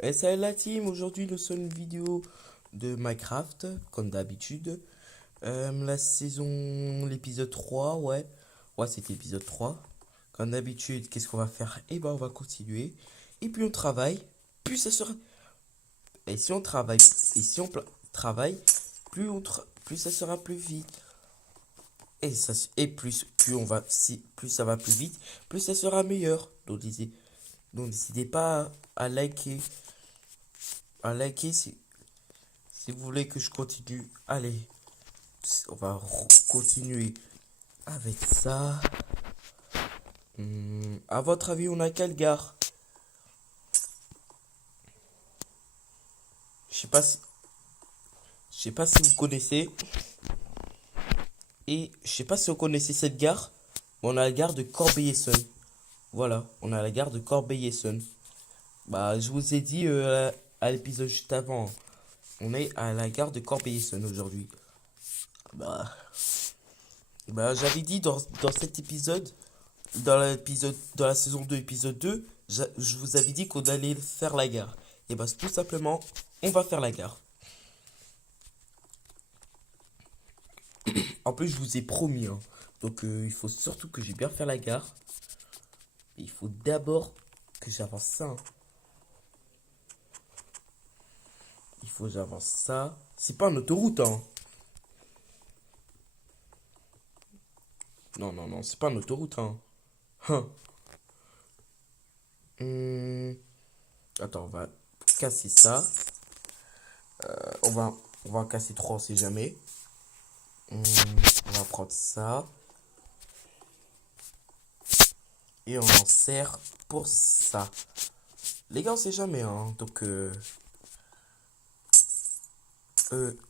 Et salut la team, aujourd'hui nous sommes une vidéo de Minecraft, comme d'habitude. L'épisode 3, ouais. Ouais, c'était l'épisode 3. Comme d'habitude, qu'est-ce qu'on va faire? Eh ben, on va continuer. Et puis on travaille, plus ça sera... Et si on travaille, travaille, plus ça sera plus vite. Et plus on va, si, plus ça va plus vite, plus ça sera meilleur. Donc n'hésitez pas à liker si vous voulez que je continue. Allez, on va continuer avec ça. À votre avis, on a quelle gare? Je sais pas si, je sais pas si vous connaissez. Et je sais pas si vous connaissez cette gare. Mais on a la gare de Corbeil-Essonnes. Voilà, on a la gare de Corbeil-Essonnes. Bah, je vous ai dit à l'épisode juste avant. On est à la gare de Corbeil-Essonnes aujourd'hui. Bah, j'avais dit dans cet épisode, dans la saison 2 épisode 2, je vous avais dit qu'on allait faire la gare. Et bah, tout simplement, on va faire la gare. En plus, je vous ai promis, hein. Donc, il faut surtout que j'ai bien faire la gare. Il faut d'abord que j'avance ça, hein. Il faut que j'avance ça. C'est pas une autoroute, hein. Non, non, non, c'est pas une autoroute, hein. Hein. Hum, Attends, on va casser ça. On va, on va casser trois, on sait jamais. Hum, on va prendre ça. Et on en sert pour ça. Les gars, on sait jamais, hein. Donc,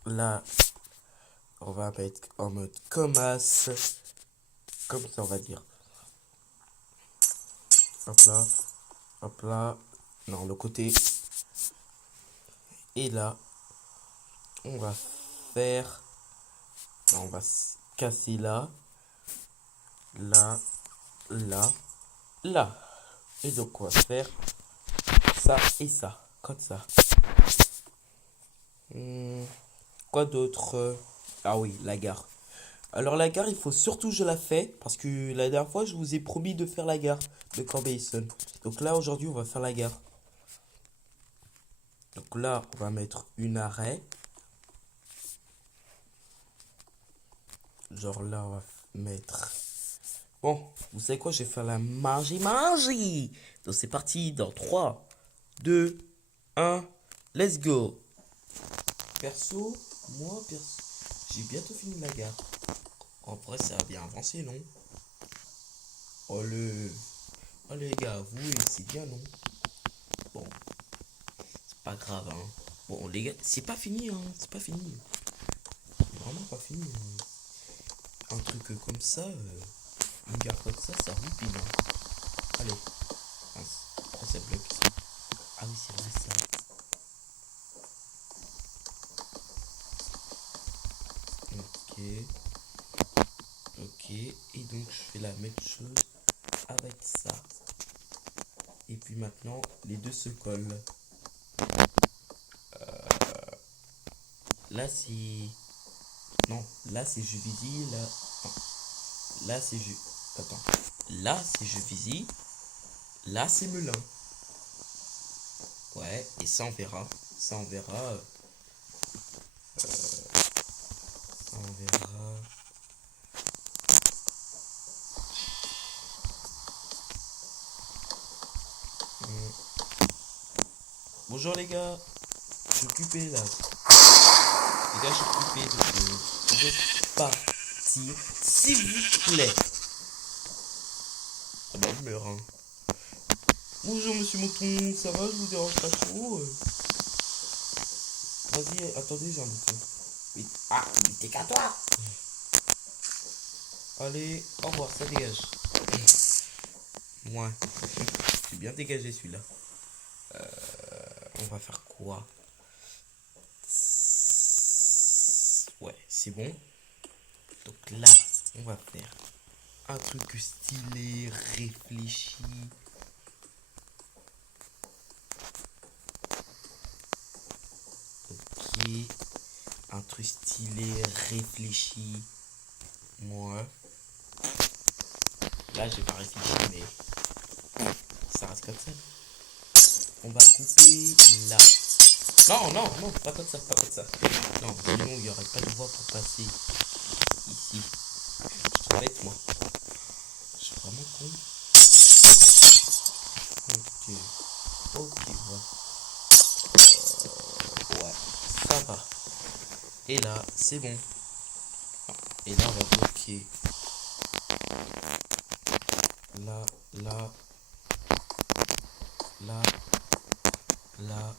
là, on va mettre en mode commas. Comme ça, on va dire. Hop là. Hop là. Non, le côté. Et là, on va faire. Non, on va casser là. Là. Là. Là. Et donc, on va faire ça et ça. Comme ça. Quoi d'autre? Ah oui, la gare. Alors la gare, il faut surtout que je la fais parce que la dernière fois, je vous ai promis de faire la gare de Corbeil-Essonnes. Donc là, aujourd'hui, on va faire la gare. Donc là, on va mettre une arrêt. Genre là, on va mettre... Bon, vous savez quoi? Je vais faire la magie. Donc c'est parti dans 3, 2, 1, let's go. Perso, j'ai bientôt fini la gare. En vrai, ça a bien avancé, non? Oh le... Oh les gars, vous, c'est bien, non? Bon, c'est pas grave, hein. Bon, les gars, c'est pas fini, hein. C'est pas fini. C'est vraiment pas fini, hein. Un truc comme ça, une gare comme ça roupine, hein. Allez, prends cette bloc. Ah oui, c'est vrai, ça. Ok. Ok. Et donc, je fais la même chose avec ça. Et puis maintenant, les deux se collent. Là, c'est... Non, là, c'est Juvisy. Là... Non. Là, c'est Attends. Là, c'est Juvisy. Là, c'est Melun. Ouais, et ça, on verra. Ça, on verra. Ça, on verra. Bonjour les gars. Je suis occupé là. Les gars, je suis occupé. Donc, vous pouvez partir, s'il vous plaît. Ah bah, je meurs, hein. Bonjour monsieur Mouton, ça va, je vous dérange pas trop? Vas-y, attendez, j'ai un mouton. Oui. Ah, mais t'es qu'à toi. Allez, au revoir, ça dégage. Moi, j'ai bien dégagé celui-là. On va faire quoi? Ouais, c'est bon. Donc là, on va faire un truc stylé, réfléchi. stylé. Un truc stylé, réfléchi. Moi. Là, j'ai pas réfléchi, mais ça reste comme ça. On va couper là. Non, non, non, pas comme ça, pas comme ça. Non, sinon il n'y aurait pas de voie pour passer ici. Je suis trop bête, moi. Je suis vraiment con. Ok. Ok, ouais, ça va. Et là, c'est bon. Et là, on va bloquer. Là, là, là, là.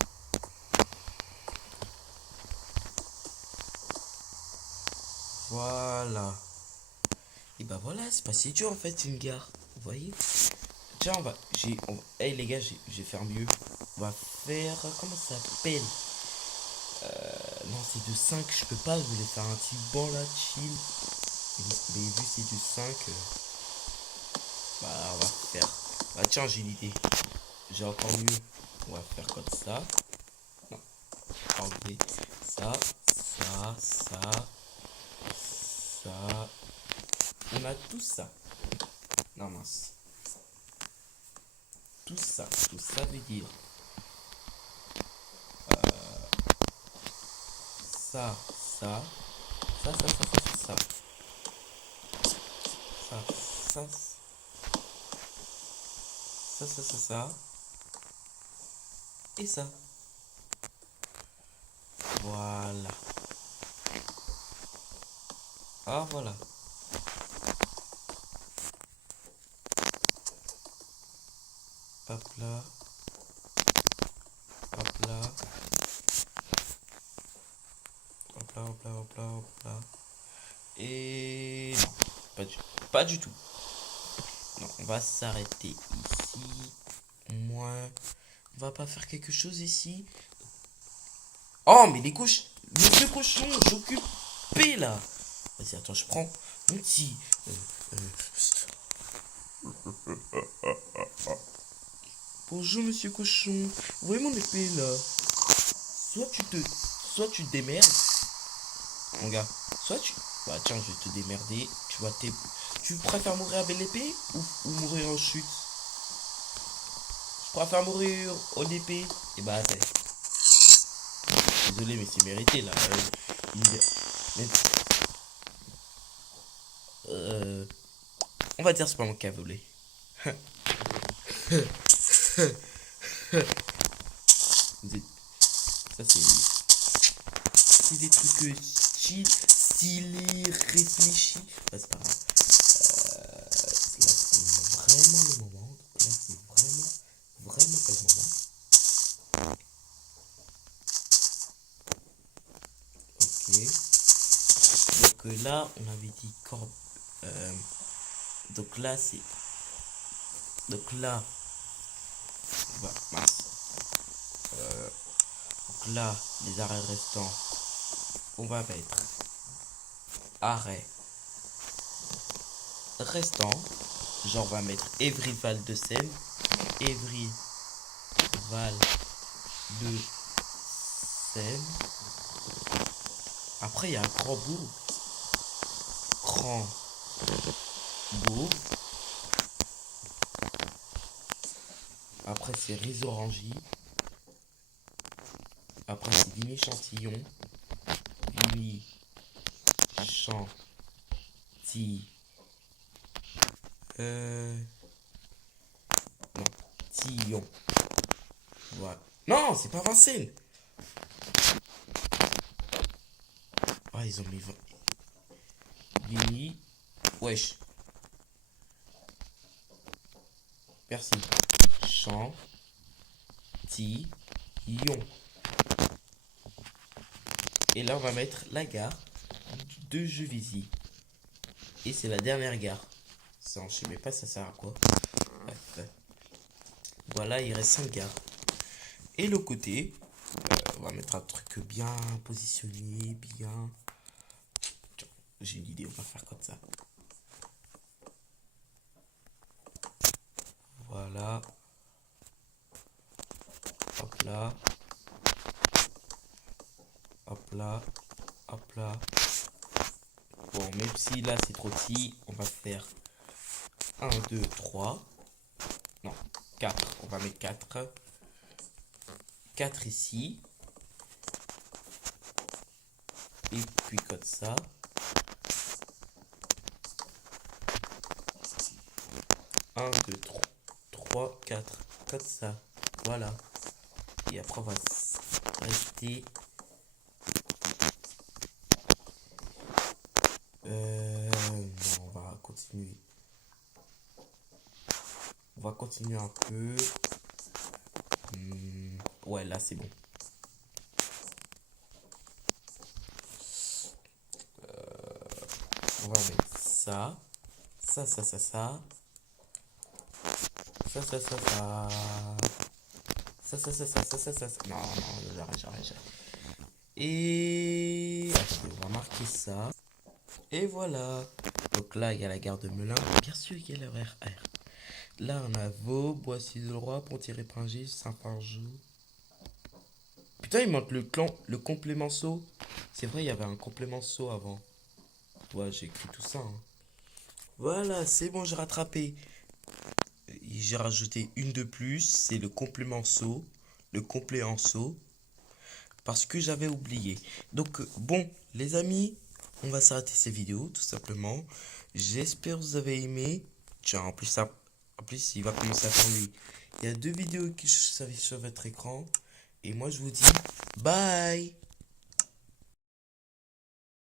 Voilà. Et bah voilà, c'est pas si dur en fait une gare. Vous voyez? Tiens, hey les gars, j'ai faire mieux. On va faire. Comment ça s'appelle? Non, c'est de 5, je peux pas. Je voulais faire un petit banc là, chill. Mais vu c'est du 5, bah on va faire. Bah tiens, j'ai une idée. J'ai encore mieux. On va faire comme ça. Non, enlever ça, ça, ça, ça. On a tout ça. Non, mince. Tout ça veut dire ça, ça, ça, ça, ça, ça, ça, ça, ça, ça, ça, ça, et ça. Voilà. Ah, voilà. Hop là. Hop là. Hop là, hop là, hop là, hop là. Et non, pas du tout. Non, on va s'arrêter ici. Moins. On va pas faire quelque chose ici. Oh, mais les couches. Monsieur cochon, j'occupé là. Vas-y, attends, je prends mon petit. Bonjour, monsieur cochon. Vous voyez mon épée là? Soit tu te démerdes, mon gars. Soit tu. Bah, tiens, je vais te démerder. Tu préfères mourir avec l'épée ou mourir en chute? Je préfère mourir en épée. Et bah, attends. Désolé, mais c'est mérité là. On va dire c'est pas mon cas volé. Ça c'est des trucs stylés, réfléchis. Bah, c'est pas grave. Là c'est vraiment le moment. Donc là c'est vraiment pas le moment. Ok. Donc là on avait dit corps. Donc là c'est. Donc là. Bah, mince. Donc là, les arrêts restants, on va mettre arrêt restant. Genre, on va mettre Évry-Val de Seine. Évry-Val de Seine. Après, il y a Grand-Bourg. Grand-Bourg. Après, c'est Rizorangie. Après, c'est Vimy-Chantillon. Non, Tillon. Voilà. Non, c'est pas Vincennes. Ah, ils ont mis Vimy. Wesh. Merci. Chantillon. Et là, on va mettre la gare de Juvisy. Et c'est la dernière gare. Ça, je sais même pas ça sert à quoi. Bref. Voilà, il reste 5 gares. Et le côté, on va mettre un truc bien positionné, bien. Tiens, j'ai une idée, on va faire comme ça. Voilà. Hop là. Hop là, hop là. Bon, même si là c'est trop petit, on va faire 1, 2, 3. Non, 4. On va mettre 4. 4 ici. Et puis comme ça. 1, 2, 3, 4. Comme ça. Voilà. Et après on va rester. Non, on va continuer. On va continuer un peu. Ouais, là c'est bon. On va mettre ça. Ça. Ça. Non, j'arrête. Et attendez, on va marquer ça. Et voilà. Donc là, il y a la gare de Melun. Bien sûr, il y a le RR. Là, on a Vaux, Boissy-le-Roi, Ponty-Répingé, Saint-Fargeau. Putain, il manque le complément saut. C'est vrai, il y avait un complément saut avant. Ouais, j'ai écrit tout ça, hein. Voilà, c'est bon, j'ai rattrapé. J'ai rajouté une de plus. C'est le complément saut. Le complément saut. Parce que j'avais oublié. Donc, bon, les amis, on va s'arrêter ces vidéos, tout simplement. J'espère que vous avez aimé. Tiens, en plus, il va commencer à tourner. Il y a 2 vidéos qui s'affichent sur votre écran. Et moi, je vous dis bye!